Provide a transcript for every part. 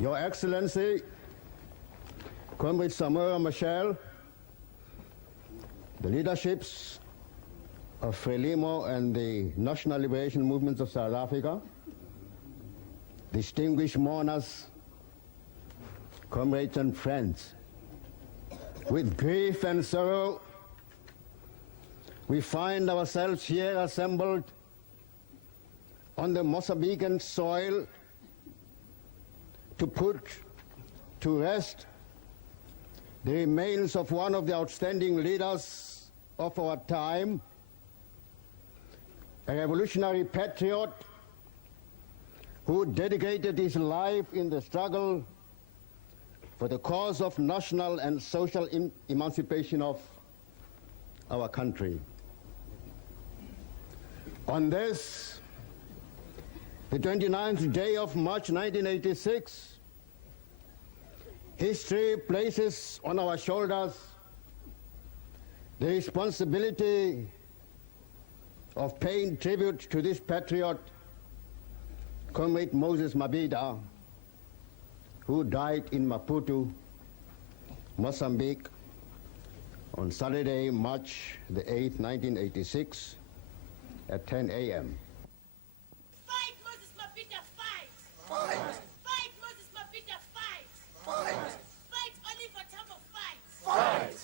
Your Excellency, Comrade Samuel Machel, the leaderships of Frelimo and the National Liberation Movements of South Africa, distinguished mourners, comrades and friends, with grief and sorrow, we find ourselves here assembled on the Mozambican soil to put to rest the remains of one of the outstanding leaders of our time, a revolutionary patriot who dedicated his life in the struggle for the cause of national and social emancipation of our country. On this, the 29th day of March 1986, history places on our shoulders the responsibility of paying tribute to this patriot, Comrade Moses Mabhida, who died in Maputo, Mozambique, on Saturday, March the 8th, 1986, at 10 a.m. Fight, Moses Mabhida, fight! Fight! Fight, Moses Mabhida, fight! Fight! Fight, Oliver Tambo, fight! Fight!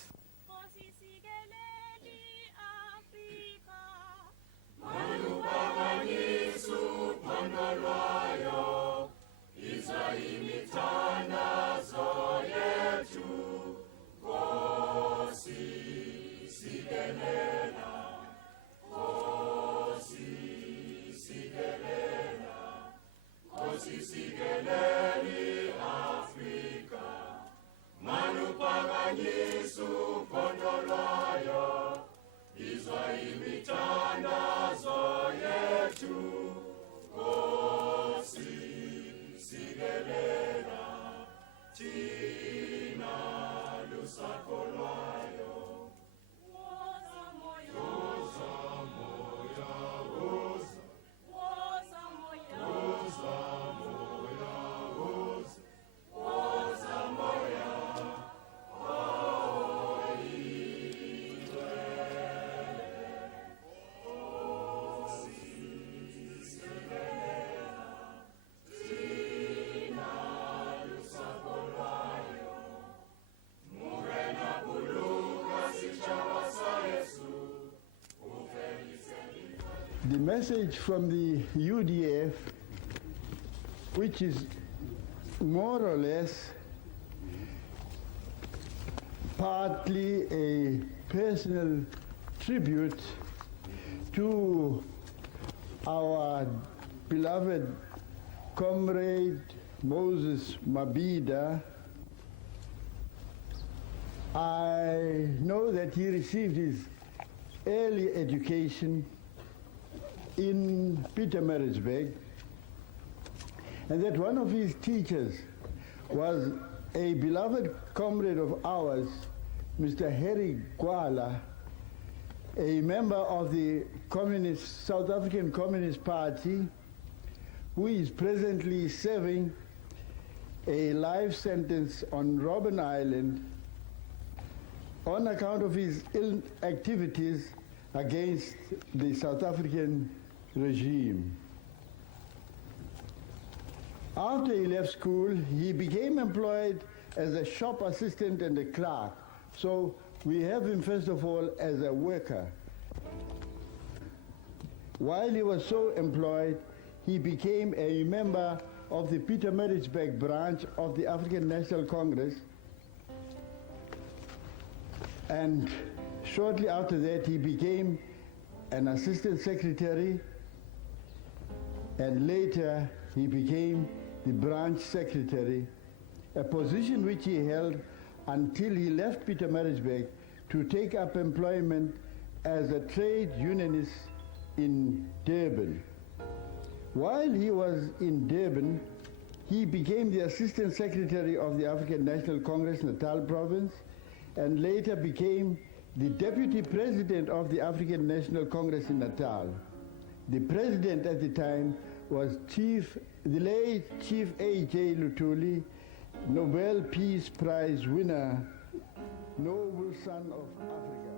The message from the UDF, which is more or less partly a personal tribute to our beloved comrade Moses Mabhida. I know that he received his early education in Pietermaritzburg, and that one of his teachers was a beloved comrade of ours, Mr. Harry Gwala, a member of the South African Communist Party, who is presently serving a life sentence on Robben Island on account of his ill activities against the South African regime. After he left school, he became employed as a shop assistant and a clerk. So we have him first of all as a worker. While he was so employed, he became a member of the Pietermaritzburg branch of the African National Congress. And shortly after that, he became an assistant secretary, and later he became the branch secretary, a position which he held until he left Pietermaritzburg to take up employment as a trade unionist in Durban. While he was in Durban, he became the assistant secretary of the African National Congress, Natal Province, and later became the deputy president of the African National Congress in Natal. The president at the time was Chief The late Chief A.J. Lutuli, Nobel Peace Prize winner, noble son of Africa.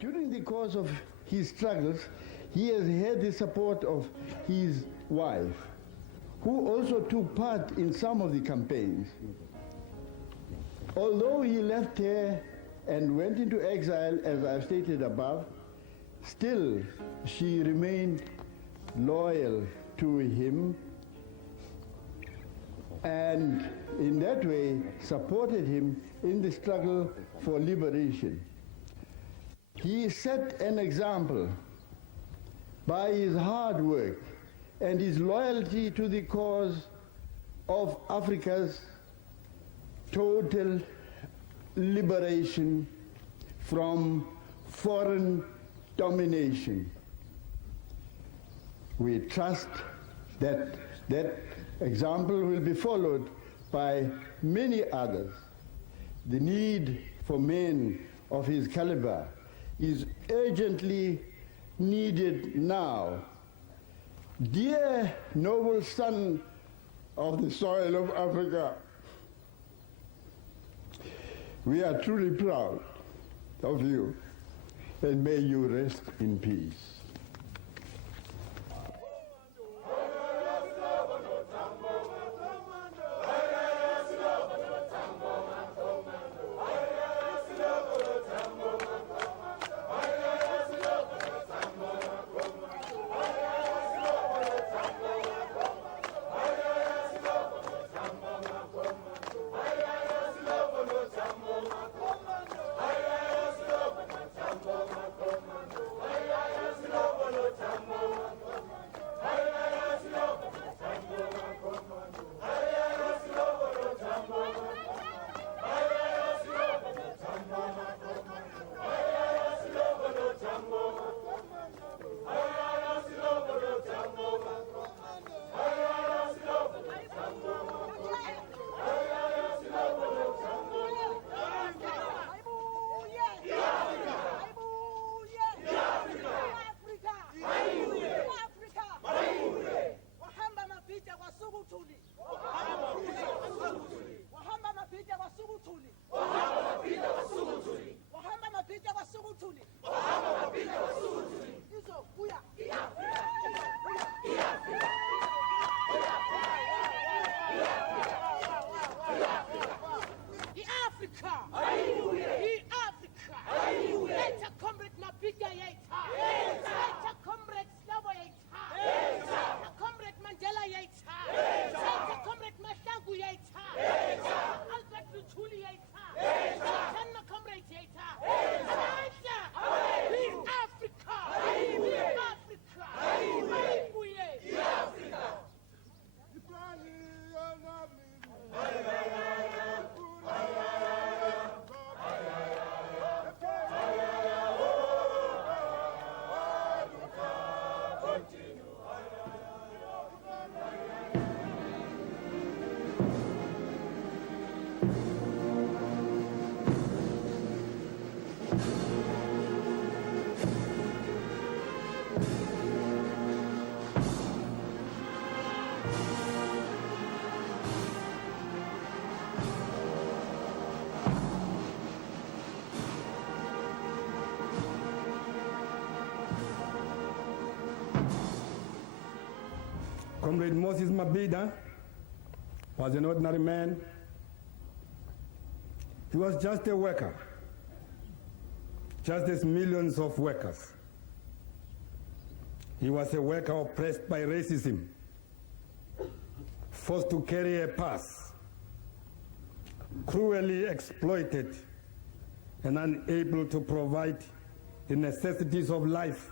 During the course of his struggles, he has had the support of his wife, who also took part in some of the campaigns. Although he left her and went into exile, as I've stated above, still she remained loyal to him and in that way supported him in the struggle for liberation. He set an example by his hard work and his loyalty to the cause of Africa's total liberation from foreign domination. We trust that that example will be followed by many others. The need for men of his caliber is urgently needed now. Dear noble son of the soil of Africa, we are truly proud of you, and may you rest in peace. Comrade Moses Mabhida was an ordinary man He was just a worker, just as millions of workers. He was a worker oppressed by racism, forced to carry a pass, cruelly exploited, and unable to provide the necessities of life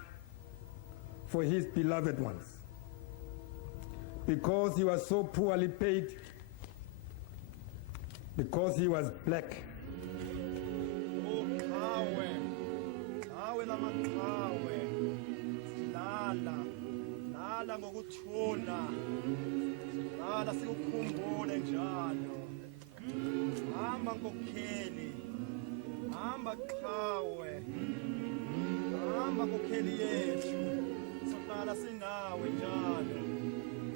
for his beloved ones. Because he was so poorly paid, because he was black. Lala ngokuthula, lala sikukhumbule njalo. Hamba nkokheli, hamba qhawe, hamba nkokheli yethu, sohlala sinawe njalo.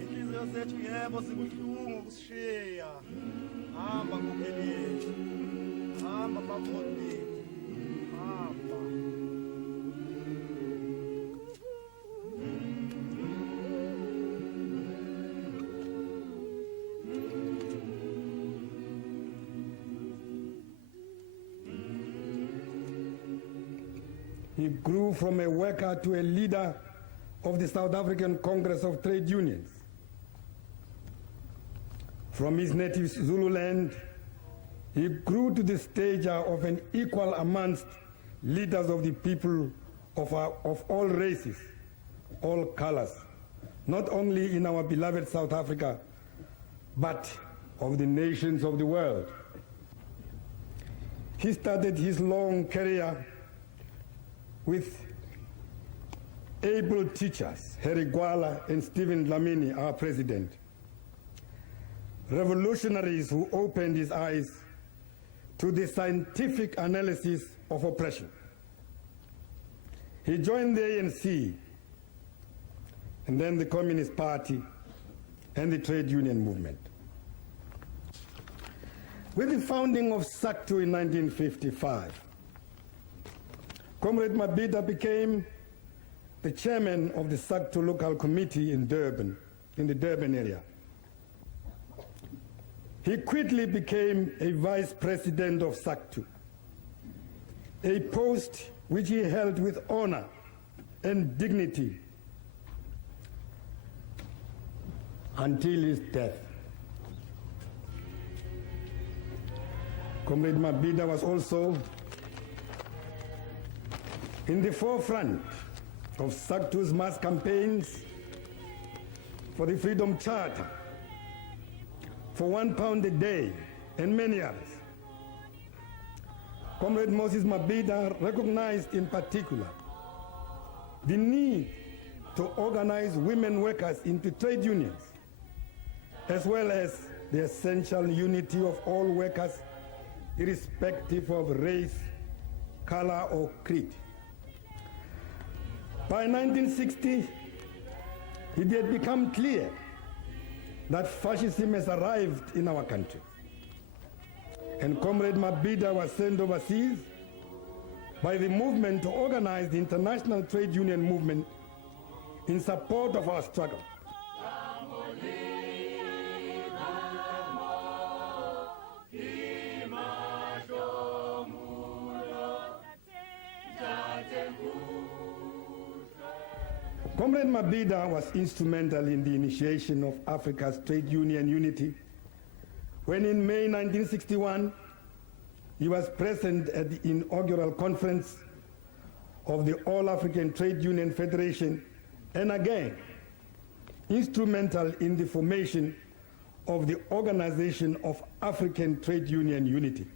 Inhliziyo zethu yebo zibuhlungu ukusishiya. Hamba nkokheli yethu, hamba bafowethu, hamba. He grew from a worker to a leader of the South African Congress of Trade Unions. From his native Zululand, he grew to the stature of an equal amongst leaders of the people of all races, all colors, not only in our beloved South Africa, but of the nations of the world. He started his long career with able teachers, Harry Gwala and Stephen Dlamini, our president. Revolutionaries who opened his eyes to the scientific analysis of oppression. He joined the ANC and then the Communist Party and the trade union movement. With the founding of SACTU in 1955, Comrade Mabhida became the chairman of the SACTU local committee in Durban, in the Durban area. He quickly became a vice president of SACTU, a post which he held with honor and dignity until his death. Comrade Mabhida was also in the forefront of SACTU's mass campaigns for the Freedom Charter, for £1 a day, and many others. Comrade Moses Mabhida recognized in particular the need to organize women workers into trade unions, as well as the essential unity of all workers, irrespective of race, color, or creed. By 1960, it had become clear that fascism has arrived in our country. And Comrade Mabhida was sent overseas by the movement to organize the international trade union movement in support of our struggle. Comrade Mabhida was instrumental in the initiation of Africa's trade union unity when in May 1961 he was present at the inaugural conference of the All-African Trade Union Federation and again instrumental in the formation of the Organization of African Trade Union Unity.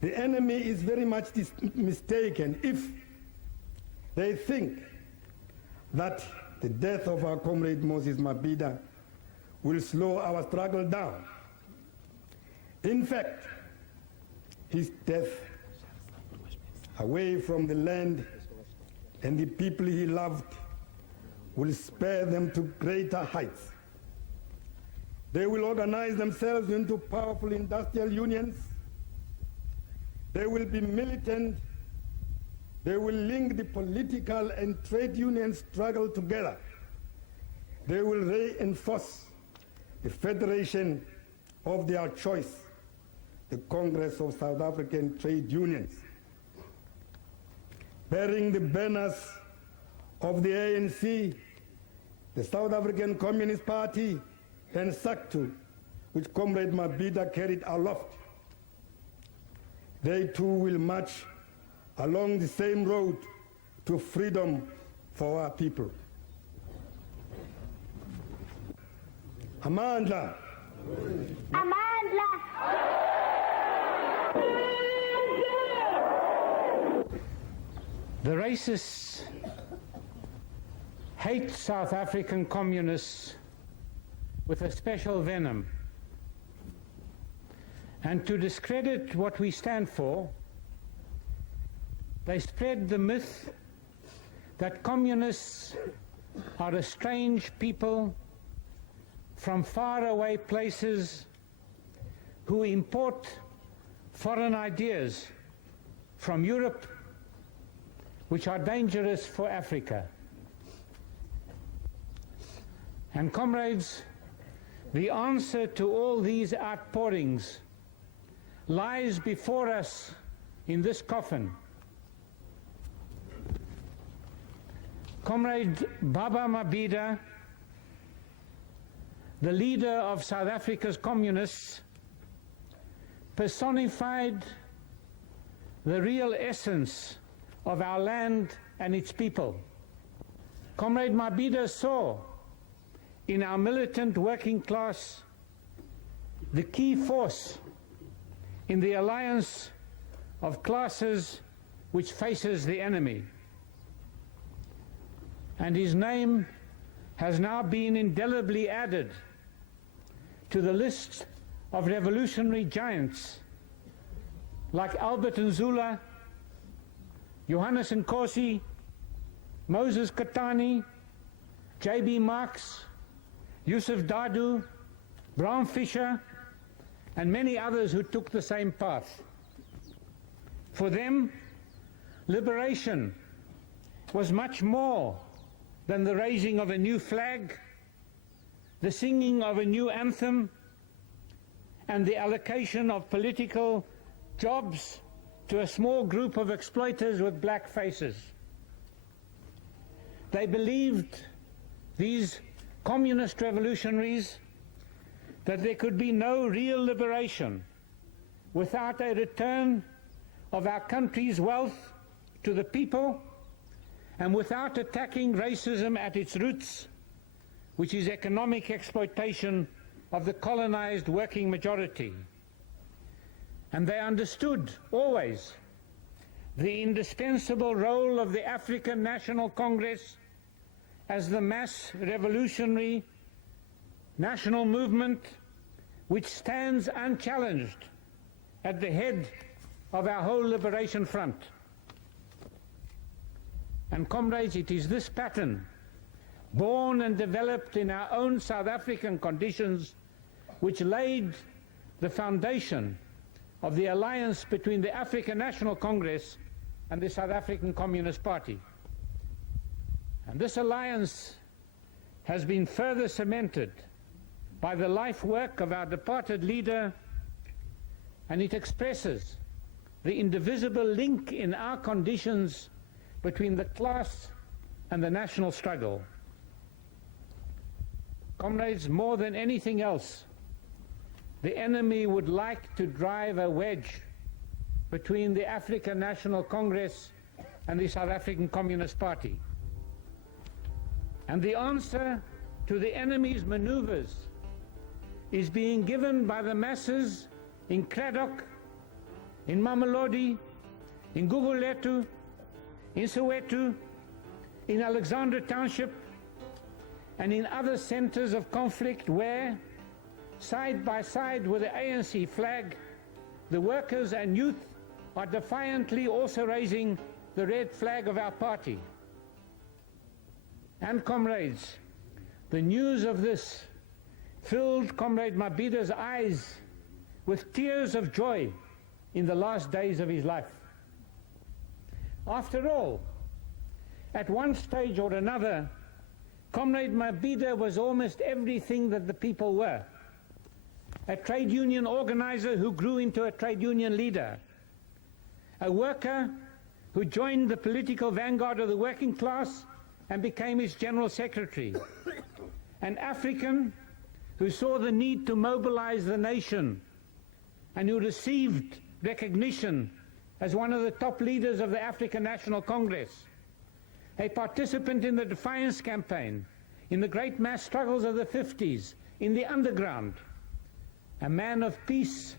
The enemy is very much mistaken if they think that the death of our comrade Moses Mabhida will slow our struggle down. In fact, his death away from the land and the people he loved will spur them to greater heights. They will organize themselves into powerful industrial unions. They will be militant. They will link the political and trade union struggle together. They will reinforce the federation of their choice, the Congress of South African Trade Unions. Bearing the banners of the ANC, the South African Communist Party, and SACTU, which Comrade Mabhida carried aloft, they too will march along the same road to freedom for our people. Amandla. Amandla. The racists hate South African communists with a special venom. And to discredit what we stand for, they spread the myth that communists are a strange people from faraway places who import foreign ideas from Europe which are dangerous for Africa. And comrades, the answer to all these outpourings lies before us in this coffin. Comrade Baba Mabhida, the leader of South Africa's communists, personified the real essence of our land and its people. Comrade Mabhida saw in our militant working class the key force in the alliance of classes which faces the enemy. And his name has now been indelibly added to the list of revolutionary giants like Albert Nzula, Johannes Nkosi, Moses Katani, J.B. Marx, Yusuf Dadu, Bram Fischer, and many others who took the same path. For them, liberation was much more than the raising of a new flag, the singing of a new anthem, and the allocation of political jobs to a small group of exploiters with black faces. They believed, these communist revolutionaries, that there could be no real liberation without a return of our country's wealth to the people and without attacking racism at its roots, which is economic exploitation of the colonized working majority. And they understood always the indispensable role of the African National Congress as the mass revolutionary national movement which stands unchallenged at the head of our whole liberation front. And comrades, it is this pattern, born and developed in our own South African conditions, which laid the foundation of the alliance between the African National Congress and the South African Communist Party. And this alliance has been further cemented by the life work of our departed leader, and it expresses the indivisible link in our conditions between the class and the national struggle. Comrades, more than anything else, the enemy would like to drive a wedge between the African National Congress and the South African Communist Party. And the answer to the enemy's maneuvers is being given by the masses in Cradock, in Mamelodi, in Guguletu, in Soweto, in Alexandra Township, and in other centers of conflict where, side by side with the ANC flag, the workers and youth are defiantly also raising the red flag of our party. And comrades, the news of this filled Comrade Mabhida's eyes with tears of joy in the last days of his life. After all, at one stage or another, Comrade Mabhida was almost everything that the people were. A trade union organizer who grew into a trade union leader, a worker who joined the political vanguard of the working class and became its general secretary, an African who saw the need to mobilize the nation and who received recognition as one of the top leaders of the African National Congress, a participant in the Defiance Campaign, in the great mass struggles of the 50s, in the underground, a man of peace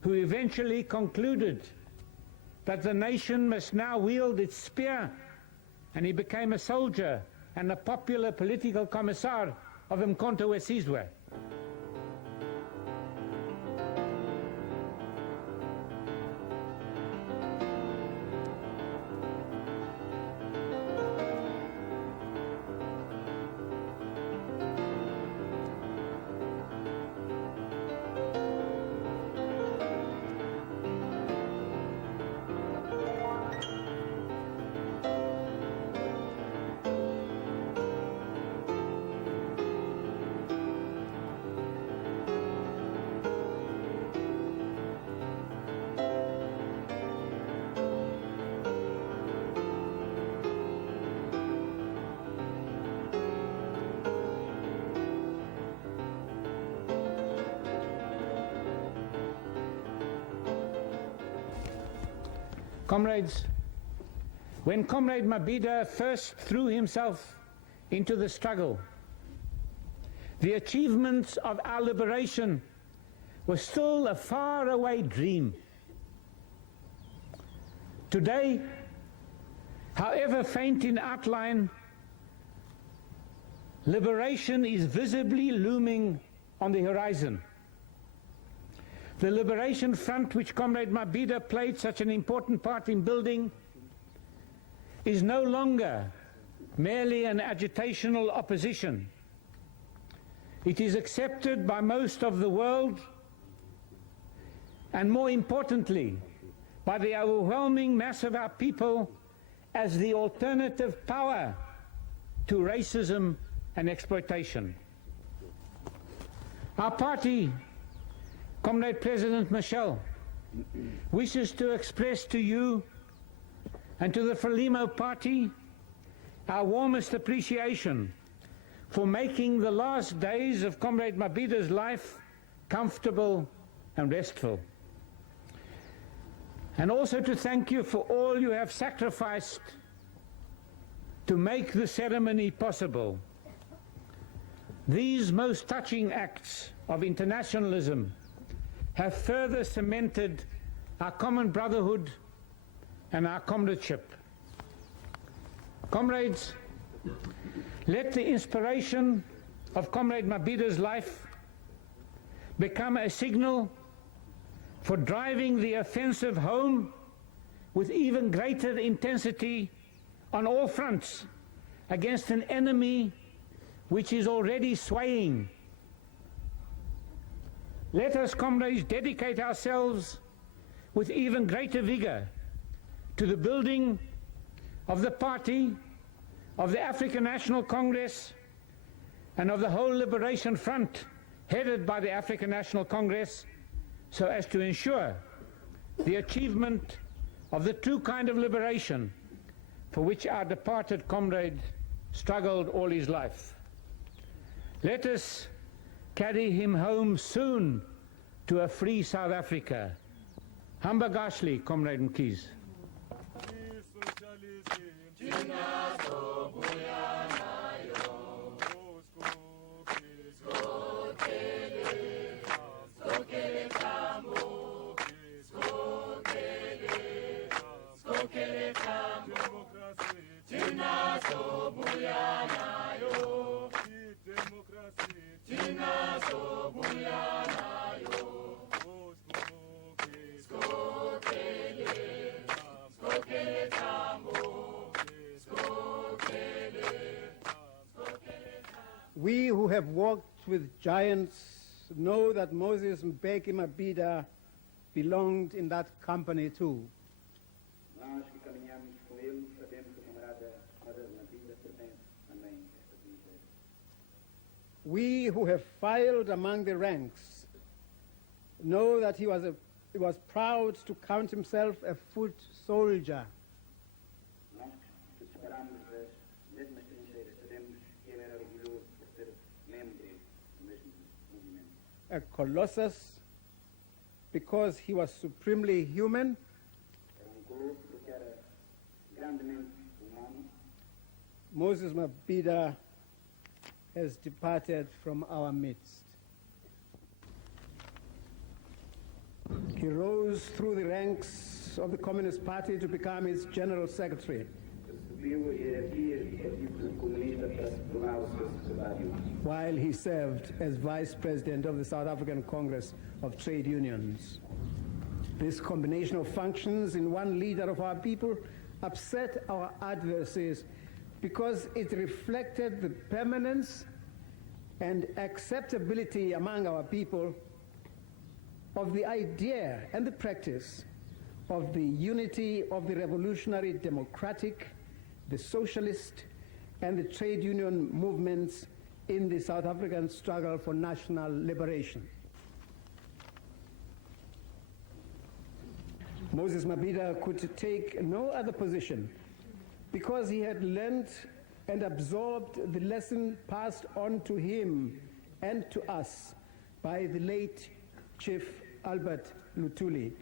who eventually concluded that the nation must now wield its spear, and he became a soldier and a popular political commissar of Mkhonto Wesizwe. Comrades, when Comrade Mabhida first threw himself into the struggle, the achievements of our liberation were still a faraway dream. Today, however faint in outline, liberation is visibly looming on the horizon. The Liberation Front, which Comrade Mabhida played such an important part in building, is no longer merely an agitational opposition. It is accepted by most of the world, and more importantly, by the overwhelming mass of our people as the alternative power to racism and exploitation. Our party, Comrade President Michel, wishes to express to you and to the Frelimo Party our warmest appreciation for making the last days of Comrade Mabhida's life comfortable and restful. And also to thank you for all you have sacrificed to make the ceremony possible. These most touching acts of internationalism have further cemented our common brotherhood and our comradeship. Comrades, let the inspiration of Comrade Mabhida's life become a signal for driving the offensive home with even greater intensity on all fronts against an enemy which is already swaying. Let us, comrades, dedicate ourselves with even greater vigor to the building of the party, of the African National Congress, and of the whole Liberation Front headed by the African National Congress, so as to ensure the achievement of the true kind of liberation for which our departed comrade struggled all his life. Let us carry him home soon to a free South Africa. Hamba Gashli, Comrade Mkhize. We who have walked with giants know that Moses Mbeki Mabhida belonged in that company too. Nós que caminhamos com ele sabemos que o camarada Mabhida pertence também a esta trincheira. We who have filed among the ranks know that he was proud to count himself a foot soldier. Nós que separamos das mesmas trincheiras sabemos que ele era orgulhoso por ser membro do mesmo movimento. A colossus because he was supremely human, Era colosso porque era grandemente humano. Moses Mabhida has departed from our midst. He rose through the ranks of the Communist Party to become its General Secretary, Subiu a hierarquia do Partido Comunista para se tornar o seu secretário. while he served as Vice President of the South African Congress of Trade Unions. This combination of functions in one leader of our people upset our adversaries because it reflected the permanence and acceptability among our people of the idea and the practice of the unity of the revolutionary democratic, the socialist, and the trade union movements in the South African struggle for national liberation. Moses Mabhida could take no other position because he had learned and absorbed the lesson passed on to him and to us by the late Chief Albert Luthuli.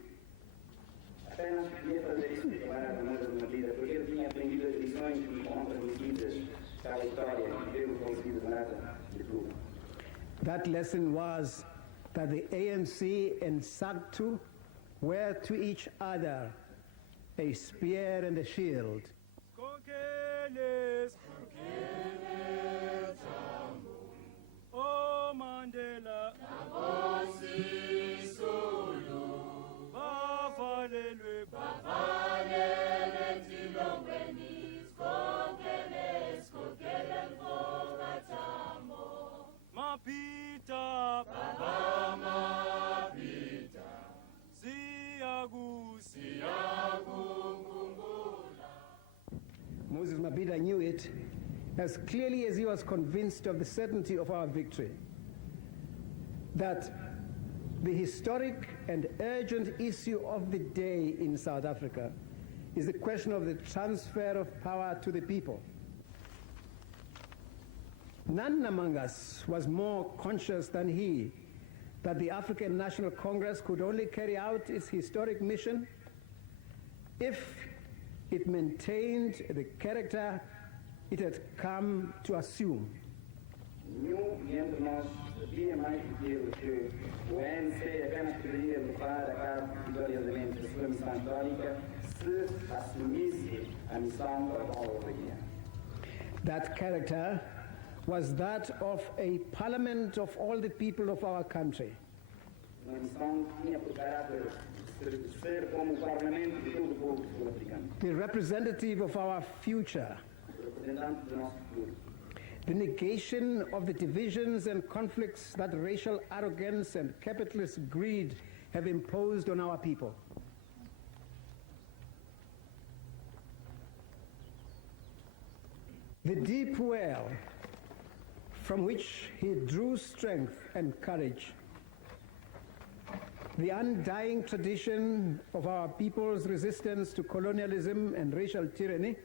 Apenas podia fazer isso com o camarada Mabhida porque ele tinha aprendido as lições que foram transmitidas pela história pelo falecido camarada Luthuli. That lesson was that the ANC and SACTU were to each other a spear and a shield. Skokeles, skokeles, oh Mandela, Nabosi Sulu, bavalelwe, bavalelwe tilongweni, skokeles, skokeles, fogatamo, Mabhida, Baba Mabhida, siyagu, siyagu, Moses Mabhida knew it as clearly as he was convinced of the certainty of our victory, that the historic and urgent issue of the day in South Africa is the question of the transfer of power to the people. None among us was more conscious than he that the African National Congress could only carry out its historic mission if it maintained the character it had come to assume. Nenhum entre nós sabia mais do que ele que o ANC apenas poderia levar a cabo vitoriosamente a sua missão histórica se assumisse a missão para a qual ele veio. That character was that of a parliament of all the people of our country. Uma missão que tinha por caráter de ser como o parlamento de todo o povo sul-africano, The representative of our future, representante do nosso futuro. the negation of the divisions and conflicts that racial arrogance and capitalist greed have imposed on our people. The deep well from which he drew strength and courage, the undying tradition of our people's resistance to colonialism and racial tyranny,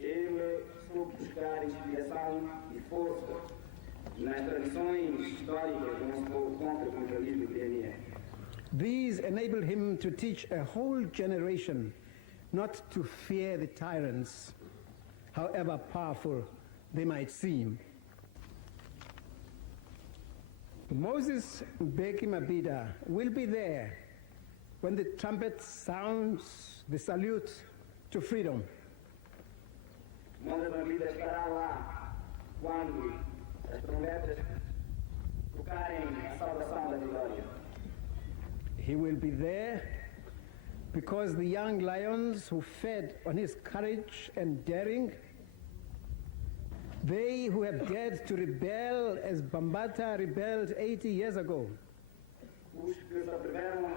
Ele soube buscar inspiração e força nas tradições históricas do nosso povo contra o colonialismo e a tirania. these enabled him to teach a whole generation not to fear the tyrants, however powerful they might seem. Moses Mbeki Mabhida will be there when the trumpet sounds the salute to freedom. Moses Mabhida estará lá quando as trombetas tocarem a saudação da vitória. He will be there because the young lions who fed on his courage and daring, they who have dared to rebel as Bambata rebelled 80 years ago, Os que se atreveram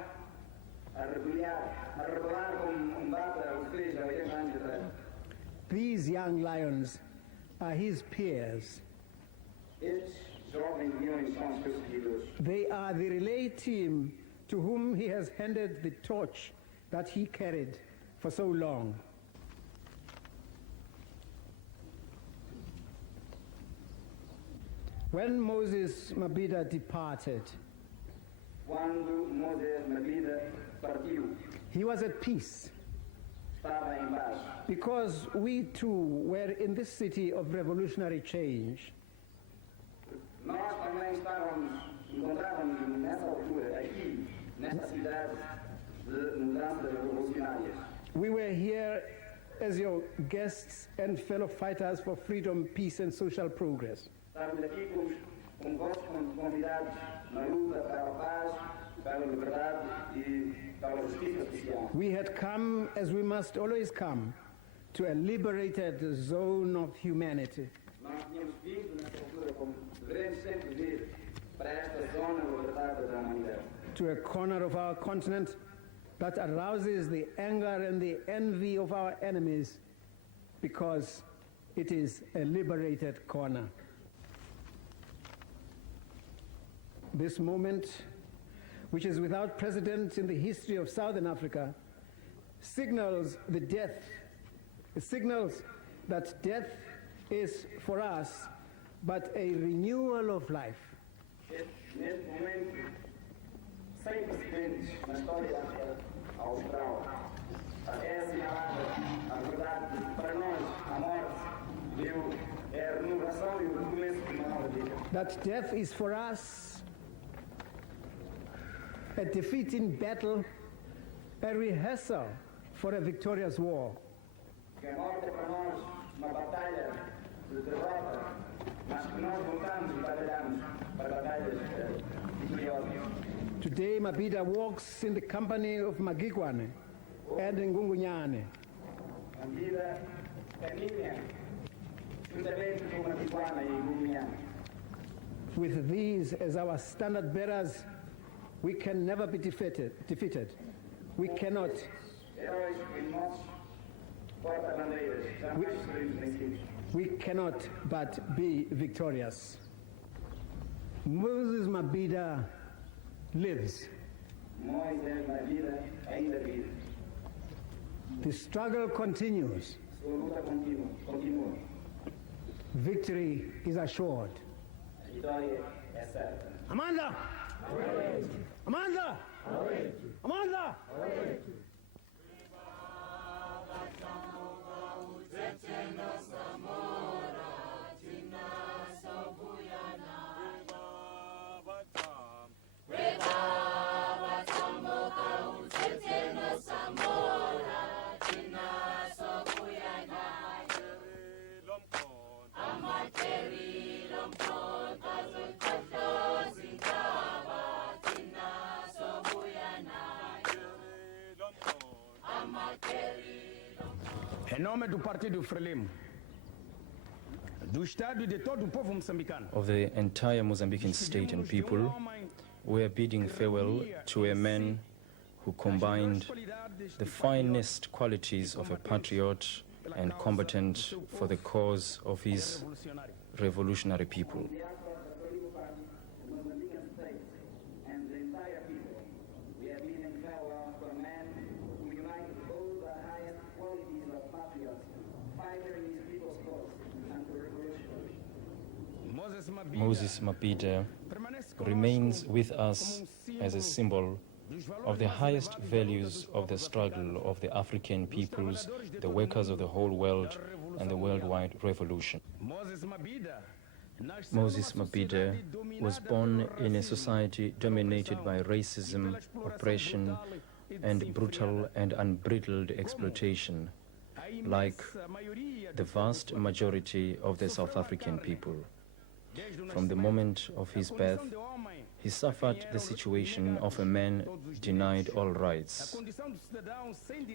a rebelar como Bambata os fez há 80 anos atrás. these young lions are his peers. Estes jovens leões são os seus seguidores. They are the relay team to whom he has handed the torch that he carried for so long. When Moses Mabhida departed, Quando Moses Mabhida partiu, he was at peace estava em paz. because we too were in this city of revolutionary change. Nós também encontrávamos nessa altura, aqui, nesta cidade de mudanças revolucionárias. We were here as your guests and fellow fighters for freedom, peace, and social progress. Estamos aqui como vossos convidados na luta para a paz, pela liberdade e pela justiça social. We had come, as we must always come, to a liberated zone of humanity. Nós tínhamos vindo nessa altura como devemos sempre vir para esta zona libertada da humanidade. To a corner of our continent that arouses the anger and the envy of our enemies because it is a liberated corner. This moment, which is without precedent in the history of Southern Africa, signals the death. It signals that death is for us but a renewal of life. Neste momento, sem precedentes na história austral, é assinalada a verdade de que para nós a morte é a renovação e o recomeço de uma nova vida. That death is for us a defeat in battle, a rehearsal for a victorious war. Que a morte é para nós uma batalha de derrota, mas que nós voltamos e batalhamos para batalhas vitoriosas. Today, Mabhida walks in the company of Magigwane and Ngungunyane. A vida caminha juntamente com a Mabhida e Gumiana. With these as our standard bearers, we can never be defeated. We cannot. Heróis em nossos porta-bandeiras, jamais seremos vencidos. We cannot but be victorious. Moses Mabhida lives. Moisés Mabhida ainda vive. The struggle continues. Sua luta continua. Victory is assured. A vitória é certa. Amanda! Amanda! Amanda! Em nome do Partido Frelimo, do Estado e de todo o povo moçambicano, of the entire Mozambican state and people, we are bidding farewell to a man who combined the finest qualities of a patriot and combatant for the cause of his revolutionary people. And the entire people, we have been in farewell to a man who united all the highest qualities of patriots, fighting his people's cause and the revolution. Moses Mabhida remains with us as a symbol of the highest values of the struggle of the African peoples, the workers of the whole world, and the worldwide revolution. Moses Mabhida was born in a society dominated by racism, oppression, and brutal and unbridled exploitation. like the vast majority of the South African people. From the moment of his birth, he suffered the situation of a man denied all rights,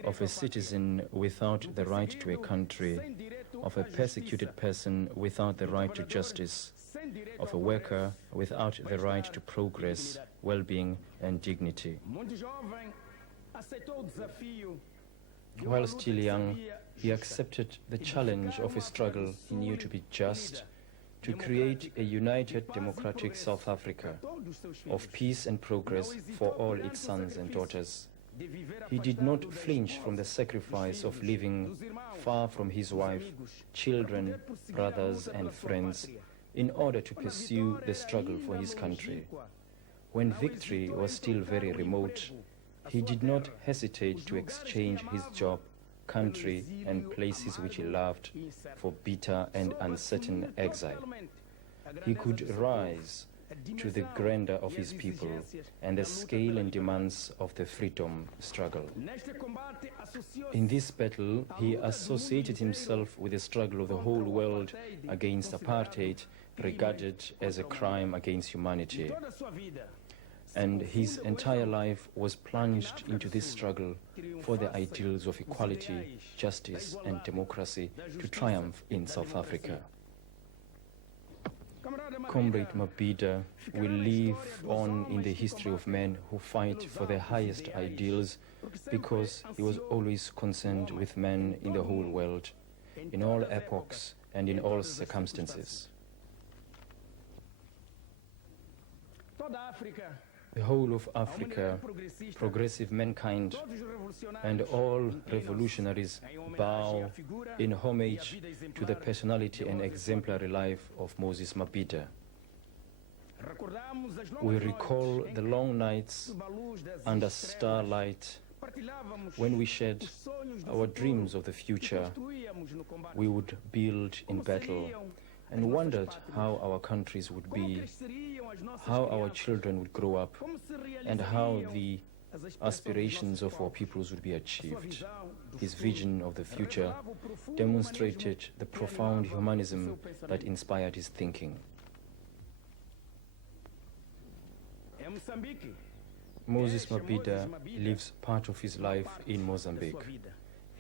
of a citizen without the right to a country, of a persecuted person without the right to justice, of a worker without the right to progress, well-being and dignity. While still young, he accepted the challenge of a struggle he knew to be just, to create a united democratic South Africa of peace and progress for all its sons and daughters. He did not flinch from the sacrifice of living far from his wife, children, brothers and friends in order to pursue the struggle for his country. When victory was still very remote, he did not hesitate to exchange his job, country and places which he loved for bitter and uncertain exile. He could rise to the grandeur of his people and the scale and demands of the freedom struggle. In this battle, he associated himself with the struggle of the whole world against apartheid, regarded as a crime against humanity. And his entire life was plunged into this struggle for the ideals of equality, justice and democracy to triumph in South Africa. Comrade Mabhida will live on in the history of men who fight for the highest ideals, because he was always concerned with men in the whole world, in all epochs and in all circumstances. The whole of Africa, progressive mankind, and all revolutionaries bow in homage to the personality and exemplary life of Moses Mabhida. We recall the long nights under starlight when we shared our dreams of the future we would build in battle, and wondered how our countries would be, how our children would grow up, and how the aspirations of our peoples would be achieved. His vision of the future demonstrated the profound humanism that inspired his thinking. Moses Mabhida lives part of his life in Mozambique.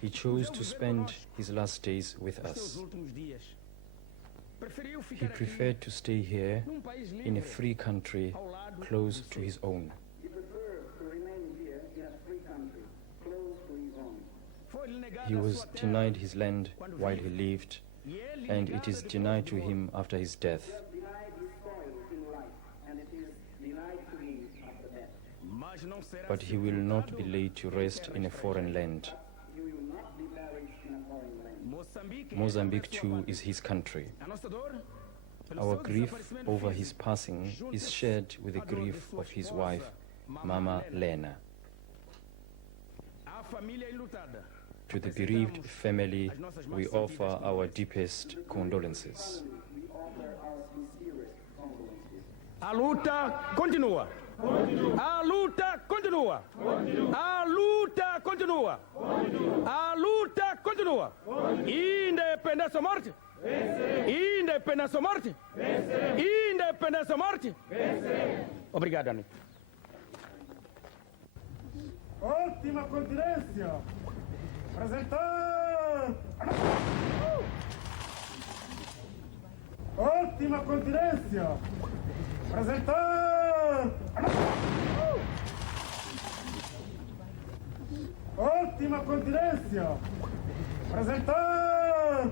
He chose to spend his last days with us. He preferred to stay here in a free country close to his own. He was denied his land while he lived, and it is denied to him after his death. But he will not be laid to rest in a foreign land. Mozambique too is his country. Our grief over his passing is shared with the grief of his wife, Mama Lena. To the bereaved family, we offer our deepest condolences. A luta continua. A luta continua. A luta continua. A luta continua. Independência ou morte? Independência ou morte? Independência ou morte? Obrigado, Anny. Última continência. Apresentar. Última continência. Apresentar. Última continência. Apresentar.